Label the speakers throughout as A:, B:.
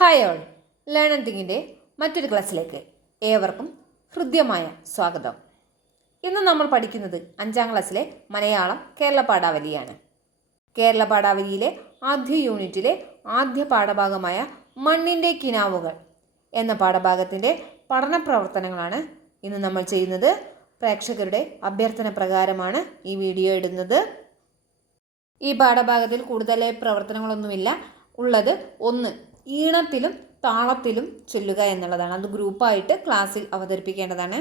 A: Hi all learn and തിങ്ങിന്റെ മറ്റൊരു ക്ലാസ്സിലേക്ക് ഏവർക്കും ഹൃദ്യമായ സ്വാഗതം. ഇന്ന് നമ്മൾ പഠിക്കുന്നത് അഞ്ചാം ക്ലാസ്സിലെ മലയാളം കേരള പാഠാവലിയാണ്. കേരള പാഠാവലിയിലെ ആദ്യ യൂണിറ്റിലെ ആദ്യ പാഠഭാഗമായ മണ്ണിന്റെ കിനാവുകൾ എന്ന പാഠഭാഗത്തിന്റെ പഠന പ്രവർത്തനങ്ങളാണ് ഇന്ന് നമ്മൾ ചെയ്യുന്നത്. പ്രേക്ഷകരുടെ അഭ്യർത്ഥന പ്രകാരമാണ് ഈ വീഡിയോ ഇടുന്നത്. ഈ പാഠഭാഗത്തിൽ കൂടുതൽ പ്രവർത്തനങ്ങളൊന്നുമില്ല. ഉള്ളത് ഒന്ന് ഈണത്തിലും താളത്തിലും ചൊല്ലുക എന്നുള്ളതാണ്. അത് ഗ്രൂപ്പായിട്ട് ക്ലാസ്സിൽ അവതരിപ്പിക്കേണ്ടതാണ്.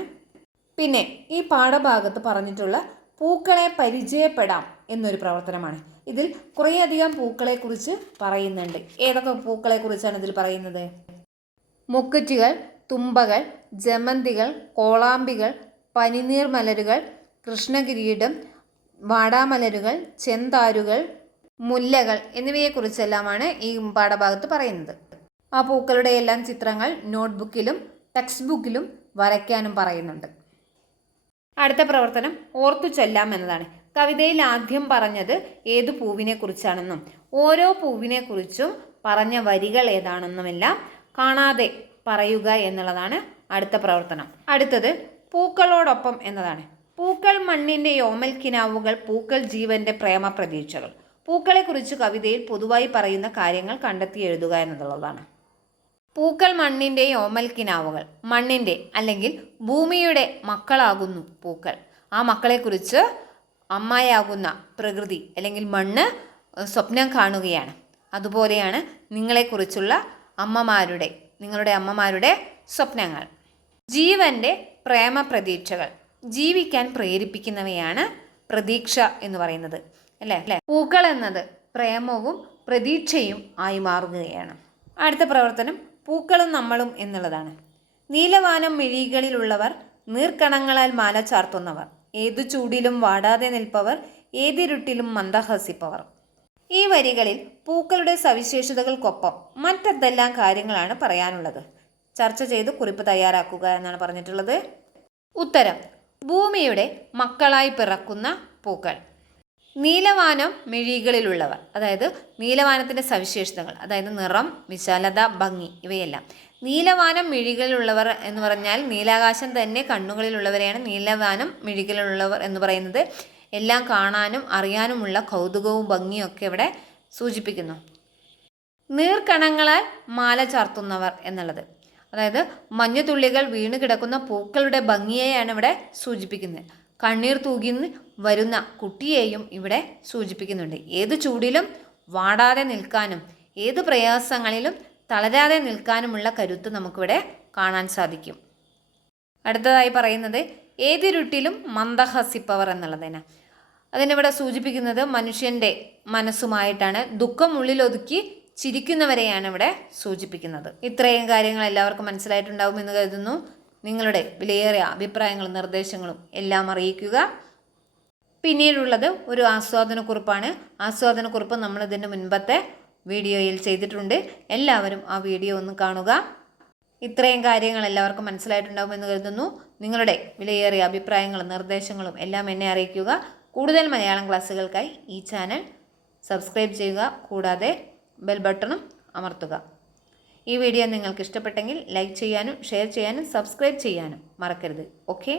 A: പിന്നെ ഈ പാഠഭാഗത്ത് പറഞ്ഞിട്ടുള്ള പൂക്കളെ പരിചയപ്പെടാം എന്നൊരു പ്രവർത്തനമാണ്. ഇതിൽ കുറേയധികം പൂക്കളെക്കുറിച്ച് പറയുന്നുണ്ട്. ഏതൊക്കെ പൂക്കളെക്കുറിച്ചാണ് ഇതിൽ പറയുന്നത്? മുക്കുറ്റികൾ തുമ്പകൾ ജമന്തികൾ കോളാമ്പികൾ പനിനീർ മലരുകൾ കൃഷ്ണകിരീടം വാടാമലരുകൾ ചെന്താരുകൾ മുല്ലകൾ എന്നിവയെക്കുറിച്ചെല്ലാമാണ് ഈ പാഠഭാഗത്ത് പറയുന്നത്. ആ പൂക്കളുടെ എല്ലാം ചിത്രങ്ങൾ നോട്ട്ബുക്കിലും ടെക്സ്റ്റ് ബുക്കിലും വരയ്ക്കാനും പറയുന്നുണ്ട്. അടുത്ത പ്രവർത്തനം ഓർത്തു ചൊല്ലാം എന്നതാണ്. കവിതയിൽ ആദ്യം പറഞ്ഞത് ഏത് പൂവിനെ കുറിച്ചാണെന്നും ഓരോ പൂവിനെ കുറിച്ചും പറഞ്ഞ വരികൾ ഏതാണെന്നുമെല്ലാം കാണാതെ പറയുക എന്നുള്ളതാണ് അടുത്ത പ്രവർത്തനം. അടുത്തത് പൂക്കളോടൊപ്പം എന്നതാണ്. പൂക്കൾ മണ്ണിന്റെ യോമൽ കിനാവുകൾ പൂക്കൾ ജീവന്റെ പ്രേമ പ്രതീക്ഷകൾ പൂക്കളെക്കുറിച്ച് കവിതയിൽ പൊതുവായി പറയുന്ന കാര്യങ്ങൾ കണ്ടെത്തി എഴുതുക എന്നുള്ളതാണ്. പൂക്കൾ മണ്ണിന്റെ ഓമൽ കിനാവുകൾ മണ്ണിന്റെ അല്ലെങ്കിൽ ഭൂമിയുടെ മക്കളാകുന്നു പൂക്കൾ. ആ മക്കളെക്കുറിച്ച് അമ്മയാകുന്ന പ്രകൃതി അല്ലെങ്കിൽ മണ്ണ് സ്വപ്നം കാണുകയാണ്. അതുപോലെയാണ് നിങ്ങളെക്കുറിച്ചുള്ള അമ്മമാരുടെ നിങ്ങളുടെ അമ്മമാരുടെ സ്വപ്നങ്ങൾ. ജീവന്റെ പ്രേമ പ്രതീക്ഷകൾ ജീവിക്കാൻ പ്രേരിപ്പിക്കുന്നവയാണ് പ്രതീക്ഷ എന്ന് പറയുന്നത്. അല്ലേ? അല്ലേ? പൂക്കൾ എന്നത് പ്രേമവും പ്രതീക്ഷയും ആയി മാറുകയാണ്. അടുത്ത പ്രവർത്തനം പൂക്കളും നമ്മളും എന്നുള്ളതാണ്. നീലവാനം മിഴികളിലുള്ളവർ നീർക്കണങ്ങളാൽ മാല ചാർത്തുന്നവർ. ഏതു ചൂടിലും വാടാതെ നിൽപ്പവർ ഏതിരുട്ടിലും മന്ദഹസിപ്പവർ. ഈ വരികളിൽ പൂക്കളുടെ സവിശേഷതകൾക്കൊപ്പം മറ്റെന്തെല്ലാം കാര്യങ്ങളാണ് പറയാനുള്ളത്? ചർച്ച ചെയ്ത് കുറിപ്പ് തയ്യാറാക്കുക എന്നാണ് പറഞ്ഞിട്ടുള്ളത്. ഉത്തരം. ഭൂമിയുടെ മക്കളായി പിറക്കുന്ന പൂക്കൾ. നീലവാനം മിഴികളിലുള്ളവർ അതായത് നീലവാനത്തിന്റെ സവിശേഷതകൾ അതായത് നിറം വിശാലത ഭംഗി ഇവയെല്ലാം. നീലവാനം മിഴികളിലുള്ളവർ എന്ന് പറഞ്ഞാൽ നീലാകാശം തന്നെ കണ്ണുകളിലുള്ളവരെയാണ്. നീലവാനം മിഴികളിലുള്ളവർ എന്ന് പറയുന്നത് എല്ലാം കാണാനും അറിയാനുമുള്ള കൗതുകവും ഭംഗിയും ഒക്കെ ഇവിടെ സൂചിപ്പിക്കുന്നു. നീർക്കണങ്ങളാൽ മാല ചാർത്തുന്നവർ എന്നുള്ളത്. അതായത് മഞ്ഞുതുള്ളികൾ വീണ് കിടക്കുന്ന പൂക്കളുടെ ഭംഗിയെയാണ് ഇവിടെ സൂചിപ്പിക്കുന്നത്. കണ്ണീർ തൂകി വരുന്ന കുട്ടിയെയും ഇവിടെ സൂചിപ്പിക്കുന്നുണ്ട്. ഏത് ചൂടിലും വാടാതെ നിൽക്കാനും ഏത് പ്രയാസങ്ങളിലും തളരാതെ നിൽക്കാനുമുള്ള കരുത്ത് നമുക്കിവിടെ കാണാൻ സാധിക്കും. അടുത്തതായി പറയുന്നത് ഏതിരുട്ടിലും മന്ദഹസിപ്പവർ എന്നുള്ളതിന്. അതിനിവിടെ സൂചിപ്പിക്കുന്നത് മനുഷ്യന്റെ മനസ്സുമായിട്ടാണ്. ദുഃഖം ഉള്ളിലൊതുക്കി ചിരിക്കുന്നവരെയാണ് ഇവിടെ സൂചിപ്പിക്കുന്നത്. ഇത്രയും കാര്യങ്ങൾ എല്ലാവർക്കും മനസ്സിലായിട്ടുണ്ടാകുമെന്ന് കരുതുന്നു. നിങ്ങളുടെ വിലയേറിയ അഭിപ്രായങ്ങളും നിർദ്ദേശങ്ങളും എല്ലാം അറിയിക്കുക. പിന്നീടുള്ളത് ഒരു ആസ്വാദനക്കുറിപ്പാണ്. ആസ്വാദനക്കുറിപ്പ് നമ്മൾ ഇതിന്റെ മുൻപത്തെ വീഡിയോയിൽ ചെയ്തിട്ടുണ്ട്. എല്ലാവരും ആ വീഡിയോ ഒന്ന് കാണുക. ഇത്രയും കാര്യങ്ങൾ എല്ലാവർക്കും മനസ്സിലായിട്ടുണ്ടാകുമെന്ന് കരുതുന്നു. നിങ്ങളുടെ വിലയേറിയ അഭിപ്രായങ്ങളും നിർദ്ദേശങ്ങളും എല്ലാം എന്നെ അറിയിക്കുക. കൂടുതൽ മലയാളം ക്ലാസ്സുകൾക്കായി ഈ ചാനൽ സബ്സ്ക്രൈബ് ചെയ്യുക. കൂടാതെ ബെൽ ബട്ടണും അമർത്തുക. ഈ വീഡിയോ നിങ്ങൾക്ക് ഇഷ്ടപ്പെട്ടെങ്കിൽ ലൈക്ക് ചെയ്യാനും ഷെയർ ചെയ്യാനും സബ്സ്ക്രൈബ് ചെയ്യാനും മറക്കരുത്. ഓക്കെ?